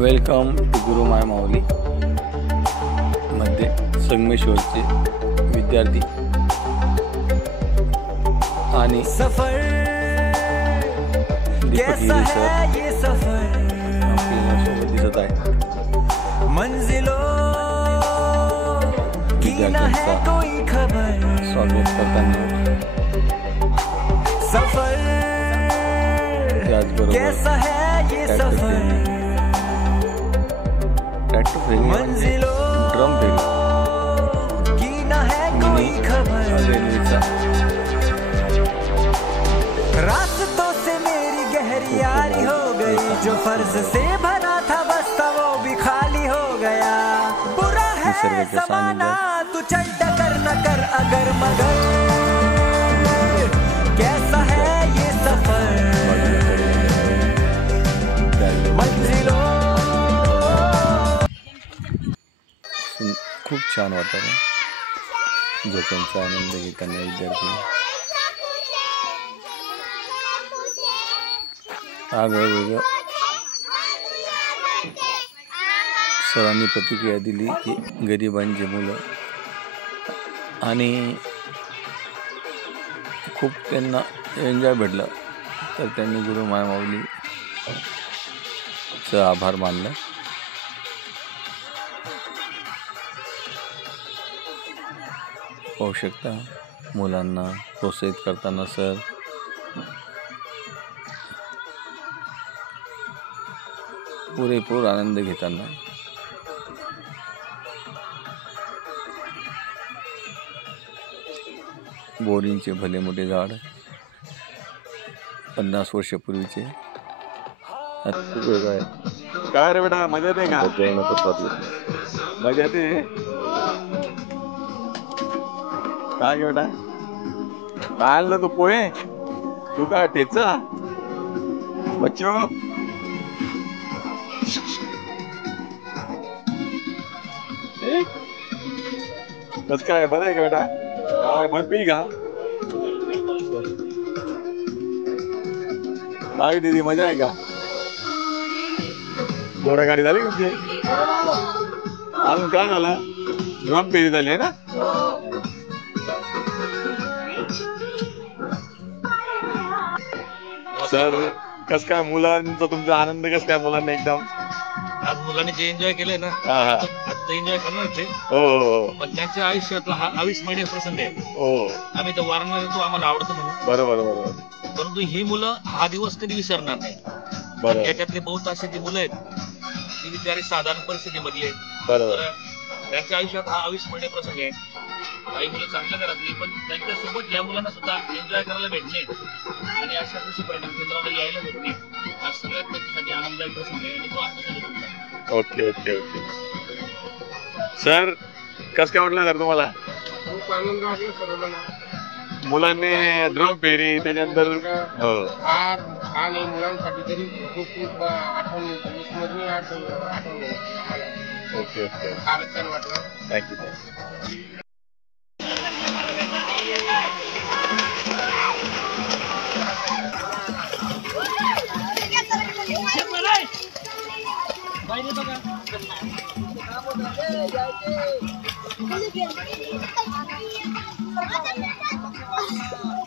Welcome to गुरु माय माऊली मध्ये संगमेश्वरचे विद्यार्थी आणि सफर कैसा है ये सफर आपल्यासोबत दिसत आहे। मंजिलों की ना है कोई खबर, स्वागत करताना सफर कैसा है ये सफर, मंजिलों ड्रम फेरी की ना है कोई खबर, रेल्वेचा रास्तों से मेरी गहरी यारी हो गई, जो फर्ज से भरा था बस्ता वो भी खाली हो गया। बुरा है समाना तू चल कर न कर अगर मगर, कैसा है ये सफर, मंजिलों। खूप छान वातावरण, झोपांचा आनंद घेताना विद्यार्थी वेगवेगळं सरांनी प्रतिक्रिया दिली की गरिबांची मुलं आणि खूप त्यांना एन्जॉय भेटलं, तर त्यांनी गुरु माय माऊलीचं आभार मानलं। पाहू शकता मुलांना प्रोत्साहित करताना सर पुरेपूर आनंद घेताना। बोरींचे भले मोठे झाड 50 वर्षापूर्वीचे काय रे बेटा, मजा येते का? मजा येते काय बेटा? काय आणलं तू? पोहे? तू काय ठेचा? बच्चो कस काय, बरं आहे का बेटा? काय बर्फी का? काय दीदी, मजा आहे का? घोडा गाडी झाली तुमची? अजून काय झालं? ड्रम फेरी झाली आहे ना? सर कस काय मुलांचा तुमचा आनंद कस काय? मुलांना एकदम आज मुलांनी जे एन्जॉय केलंय ना, आता एन्जॉय करणार ते, हो पण त्यांच्या आयुष्यातला हा अविस्मरणीय प्रसंग आहे। हो आम्ही तर वारंवार येतो, आम्हाला आवडतं म्हणून, बरोबर परंतु ही मुलं हा दिवस कधी विसरणार नाही। बरोबर त्याच्यातले बहुत असे जी मुलं आहेत ती बिचारी साधारण परिस्थितीमधली आहेत, बरोबर तर त्यांच्या आयुष्यात हा अविस्मरणीय प्रसंग आहे। काही मुलं चांगल्या घरातली, पण त्यांच्यासोबत या मुलांना सुद्धा एन्जॉय करायला भेटणे आणि अशा कृषी पर्यटन केंद्राला यायला भेटणे हा सगळ्यात त्यांच्यासाठी आनंददायक प्रसंग आहे आणि तो आमच्यासाठी तुमचा। ओके सर, कस काय वाटलं सर तुम्हाला? खूप आनंद वाटला सर्वांना। मुलांनी ड्रम फेरी त्याच्यानंतर हो छान आहे मुलांसाठी तरी खूप आठवण स्मरणीय आठवण। ओके फारच छान वाटलं। थँक्यू। Bye.